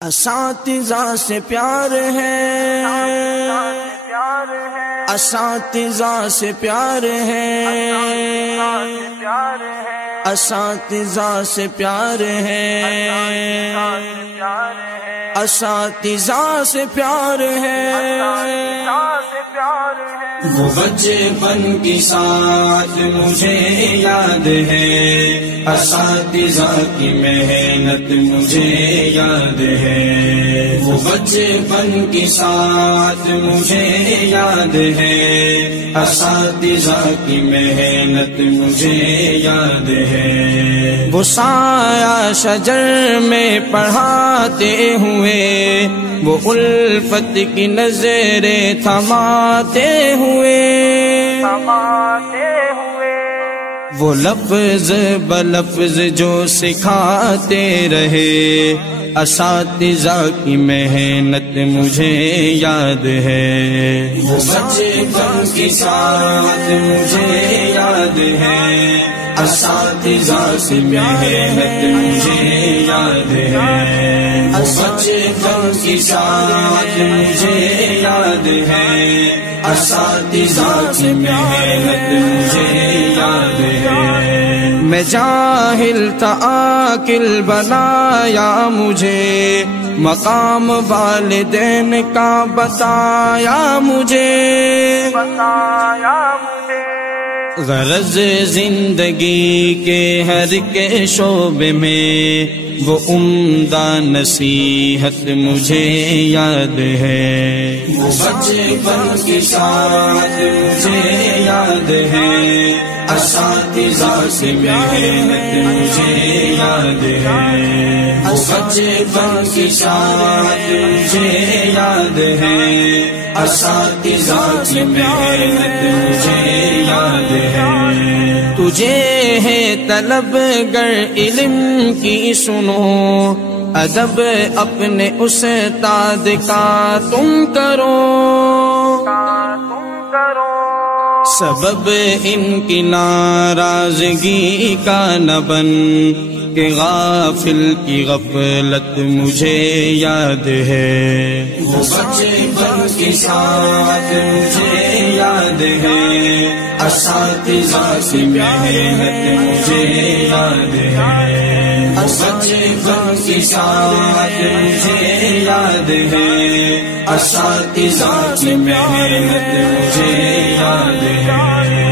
اساتذہ سے پیار ہے، اساتذہ سے پیار ہے، اساتذہ سے پیار ہے، اساتذہ سے پیار ہے۔ وہ بچپن کی ساتھ مجھے یاد ہے، اساتذہ کی محنت مجھے یاد ہے۔ وہ بچپن کی ساتھ مجھے یاد ہے، اساتذہ کی محنت مجھے یاد ہے۔ وہ سایہ شجر میں پڑھاتے ہوئے، وہ الفت کی نظریں تھماتے ہوئے، وہ لفظ بلفظ جو سکھاتے رہے، اساتذہ کی محنت مجھے یاد ہے۔ وہ بچپن کی ساتھ مجھے یاد ہے، اساتذہ کی محنت مجھے یاد ہے۔ وہ بچپن کی ساتھ مجھے یاد ہے، اساتذہ کی محنت مجھے یاد ہے۔ میں جاہل تھا عاقل بنایا مجھے، مقام والدین کا بتایا مجھے، غرض زندگی کے ہر کے شعبے میں وہ عمدہ نصیحت مجھے یاد ہے۔ وہ بچپن کی ساتھ مجھے یاد ہے، اساتذہ کی محنت مجھے یاد ہے۔ وہ بچپن کی ساتھ مجھے یاد ہے، اساتذہ کی محنت مجھے یاد ہے۔ تجھے ہے طلب گر علم کی سنو، ادب اپنے استاد کا تم کرو، سبب ان کی ناراضگی کا نہ بن کہ غافل کی غفلت مجھے یاد ہے۔ وہ بچپن کی ساتھ مجھے یاد ہے، اساتذہ کی محنت مجھے یاد ہے۔ وہ بچپن کی ساتھ مجھے یاد ہے، اساتذہ کی محنت مجھے یاد ہے۔